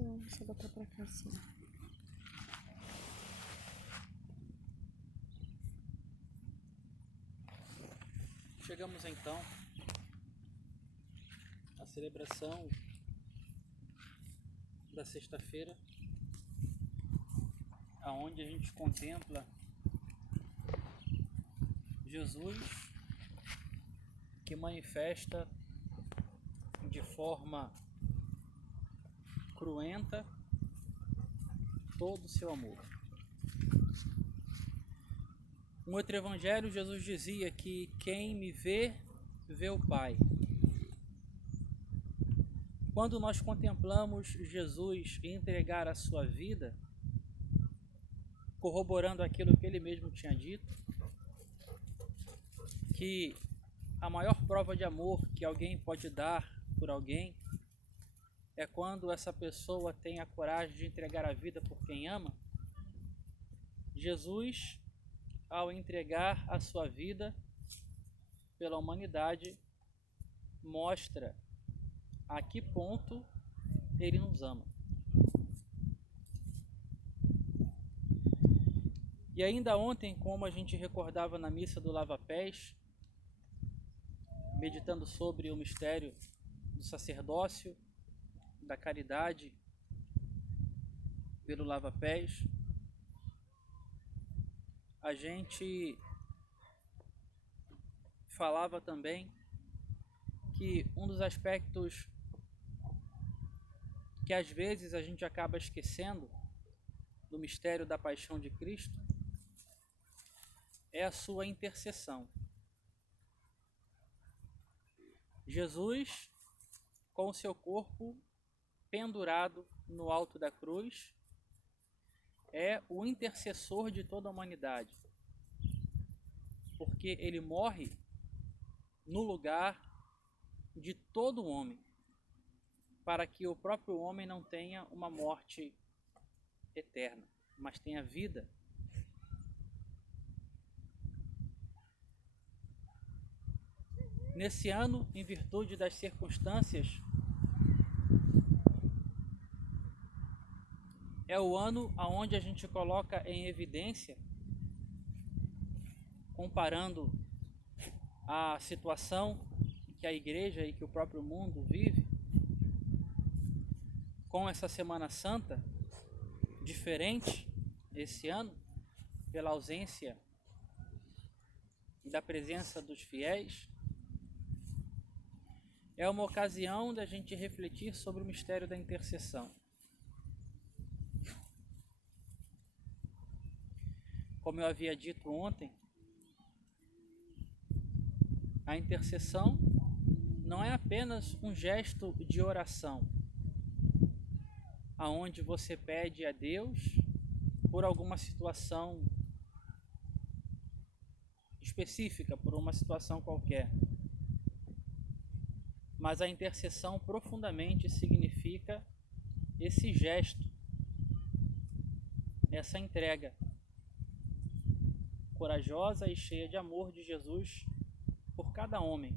Deixa eu botar pra cá assim. Chegamos então à celebração da sexta-feira, aonde a gente contempla Jesus que manifesta de forma cruenta todo o seu amor. No outro evangelho, Jesus dizia que quem me vê, vê o Pai. Quando nós contemplamos Jesus entregar a sua vida, corroborando aquilo que ele mesmo tinha dito, que a maior prova de amor que alguém pode dar por alguém é quando essa pessoa tem a coragem de entregar a vida por quem ama. Jesus, ao entregar a sua vida pela humanidade, mostra a que ponto ele nos ama. E ainda ontem, como a gente recordava na missa do Lava-Pés, meditando sobre o mistério do sacerdócio, da caridade pelo Lava-Pés, a gente falava também que um dos aspectos que às vezes a gente acaba esquecendo do mistério da paixão de Cristo é a sua intercessão. Jesus, com o seu corpo pendurado no alto da cruz, é o intercessor de toda a humanidade, porque ele morre no lugar de todo homem, para que o próprio homem não tenha uma morte eterna, mas tenha vida. Nesse ano, em virtude das circunstâncias, é o ano onde a gente coloca em evidência, comparando a situação que a igreja e que o próprio mundo vive, com essa Semana Santa, diferente esse ano, pela ausência da presença dos fiéis, é uma ocasião da gente refletir sobre o mistério da intercessão. Como eu havia dito ontem, a intercessão não é apenas um gesto de oração, aonde você pede a Deus por alguma situação específica, por uma situação qualquer. Mas a intercessão profundamente significa esse gesto, essa entrega corajosa e cheia de amor de Jesus por cada homem,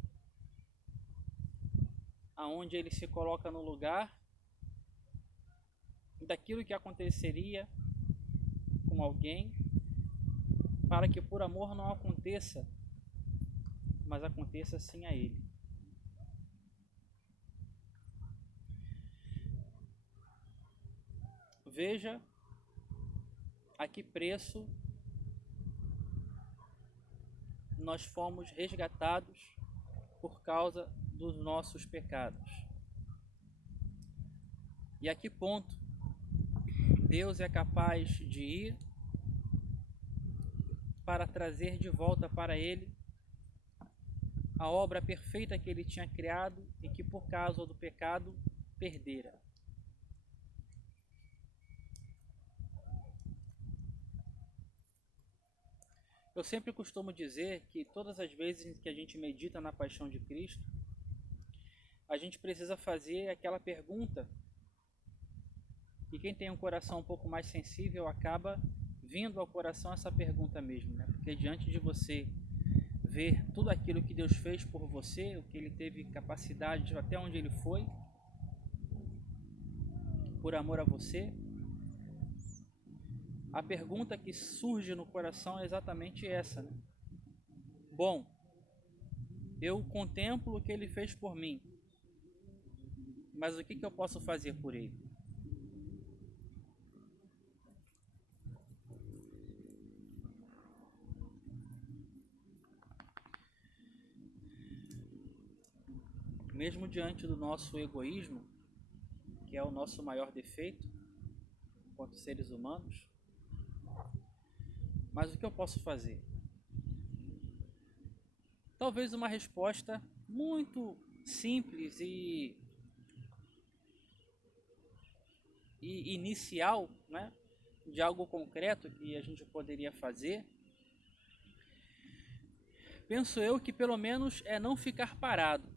aonde ele se coloca no lugar daquilo que aconteceria com alguém, para que por amor não aconteça, mas aconteça sim a ele. Veja a que preço nós fomos resgatados por causa dos nossos pecados. E a que ponto Deus é capaz de ir para trazer de volta para Ele a obra perfeita que Ele tinha criado e que por causa do pecado perdera. Eu sempre costumo dizer que todas as vezes que a gente medita na paixão de Cristo, a gente precisa fazer aquela pergunta, e quem tem um coração um pouco mais sensível acaba vindo ao coração essa pergunta mesmo, né? Porque diante de você ver tudo aquilo que Deus fez por você, o que Ele teve capacidade, até onde Ele foi, por amor a você? A pergunta que surge no coração é exatamente essa, né? Bom, eu contemplo o que ele fez por mim, mas o que eu posso fazer por ele? Mesmo diante do nosso egoísmo, que é o nosso maior defeito enquanto seres humanos, mas o que eu posso fazer? Talvez uma resposta muito simples e inicial, né, de algo concreto que a gente poderia fazer, penso eu que pelo menos é não ficar parado.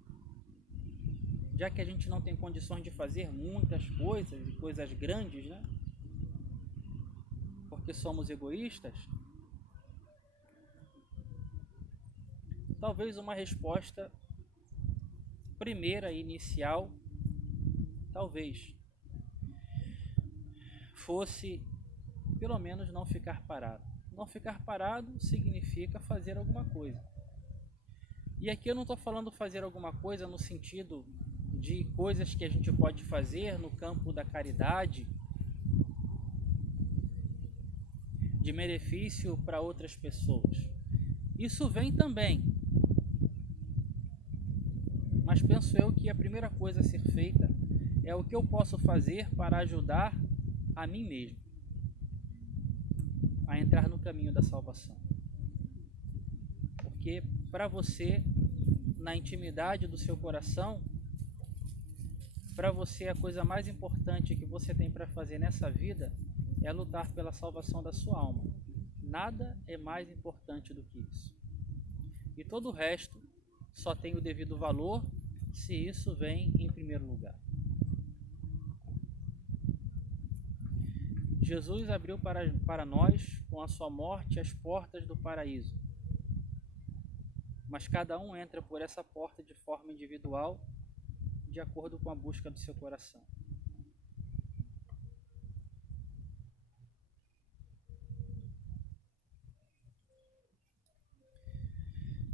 Já que a gente não tem condições de fazer muitas coisas, e coisas grandes, né? Porque somos egoístas, talvez uma resposta primeira e inicial, talvez, fosse pelo menos não ficar parado. Não ficar parado significa fazer alguma coisa. E aqui eu não estou falando fazer alguma coisa no sentido de coisas que a gente pode fazer no campo da caridade, de benefício para outras pessoas. Isso vem também, mas penso eu que a primeira coisa a ser feita é o que eu posso fazer para ajudar a mim mesmo a entrar no caminho da salvação. Porque para você, na intimidade do seu coração, para você a coisa mais importante que você tem para fazer nessa vida é lutar pela salvação da sua alma. Nada é mais importante do que isso. E todo o resto só tem o devido valor se isso vem em primeiro lugar. Jesus abriu para nós, com a sua morte, as portas do paraíso. Mas cada um entra por essa porta de forma individual, de acordo com a busca do seu coração.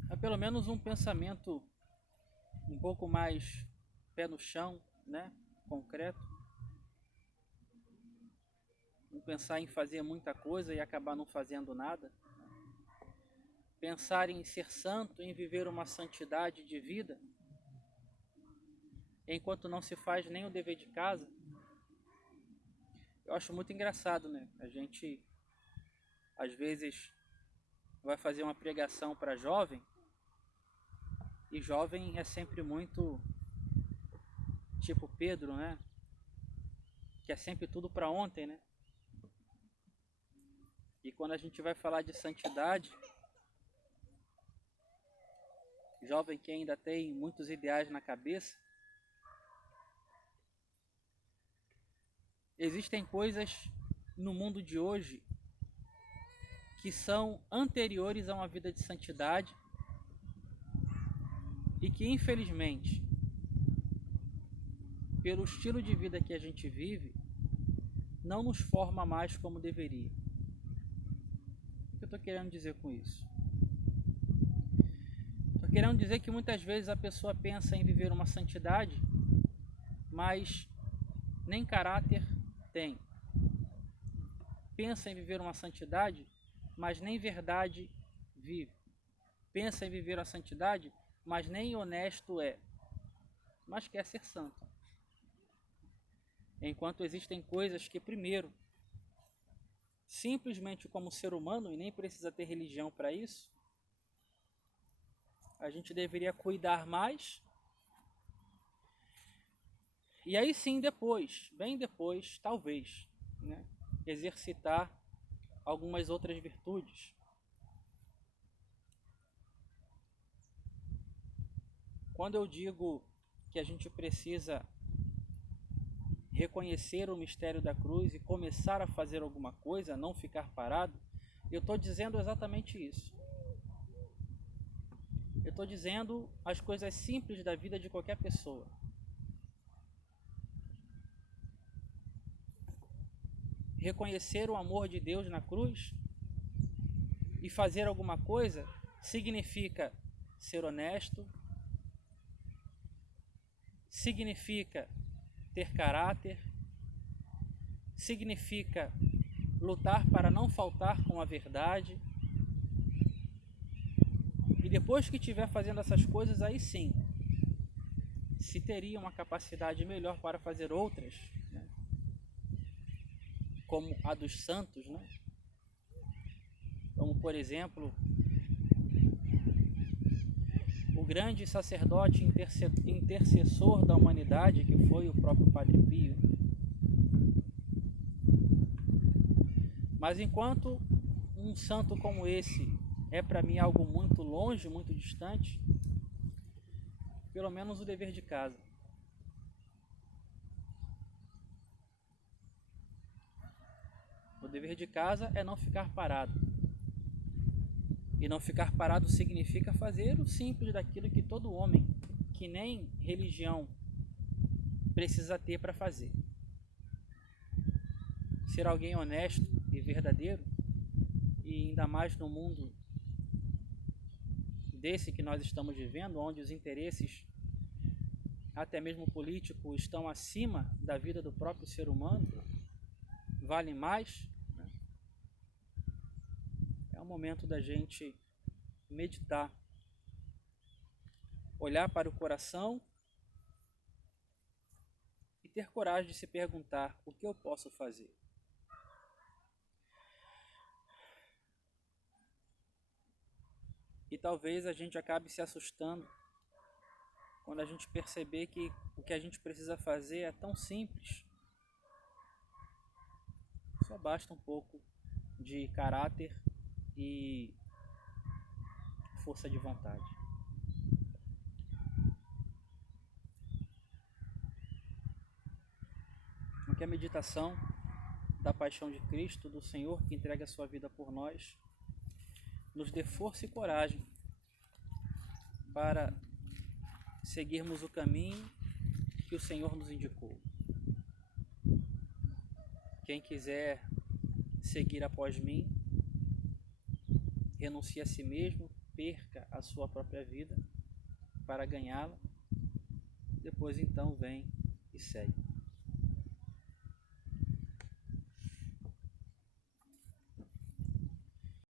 Há pelo menos um pensamento um pouco mais pé no chão, né? Concreto. Não pensar em fazer muita coisa e acabar não fazendo nada. Pensar em ser santo, em viver uma santidade de vida, enquanto não se faz nem o dever de casa. Eu acho muito engraçado, né? A gente, às vezes, vai fazer uma pregação para jovem, e jovem é sempre muito tipo Pedro, né? Que é sempre tudo para ontem, né? E quando a gente vai falar de santidade, jovem que ainda tem muitos ideais na cabeça, existem coisas no mundo de hoje que são anteriores a uma vida de santidade e que, infelizmente, pelo estilo de vida que a gente vive, não nos forma mais como deveria. O que eu estou querendo dizer com isso? Estou querendo dizer que muitas vezes a pessoa pensa em viver uma santidade, mas nem caráter tem. Pensa em viver uma santidade, mas nem verdade vive. Pensa em viver a santidade, mas nem honesto é, mas quer ser santo. Enquanto existem coisas que, primeiro, simplesmente como ser humano, e nem precisa ter religião para isso, a gente deveria cuidar mais. E aí sim, depois, bem depois, talvez, né, exercitar algumas outras virtudes. Quando eu digo que a gente precisa reconhecer o mistério da cruz e começar a fazer alguma coisa, não ficar parado, eu estou dizendo exatamente isso. Eu estou dizendo as coisas simples da vida de qualquer pessoa. reconhecer o amor de Deus na cruz e fazer alguma coisa significa ser honesto, significa ter caráter, significa lutar para não faltar com a verdade. E depois que estiver fazendo essas coisas, aí sim, se teria uma capacidade melhor para fazer outras, né? Como a dos santos, né? Como, por exemplo, o grande sacerdote intercessor da humanidade, que foi o próprio Padre Pio. Mas enquanto um santo como esse é para mim algo muito longe, muito distante, pelo menos o dever de casa. O dever de casa é não ficar parado. E não ficar parado significa fazer o simples daquilo que todo homem, que nem religião, precisa ter para fazer. Ser alguém honesto e verdadeiro, e ainda mais no mundo desse que nós estamos vivendo, onde os interesses, até mesmo políticos, estão acima da vida do próprio ser humano, valem mais, né? É o momento da gente meditar, olhar para o coração e ter coragem de se perguntar: o que eu posso fazer? E talvez a gente acabe se assustando quando a gente perceber que o que a gente precisa fazer é tão simples. Só basta um pouco de caráter e força de vontade. Que a meditação da paixão de Cristo, do Senhor que entrega a sua vida por nós, nos dê força e coragem para seguirmos o caminho que o Senhor nos indicou. Quem quiser seguir após mim, renuncie a si mesmo, perca a sua própria vida para ganhá-la, depois então vem e segue.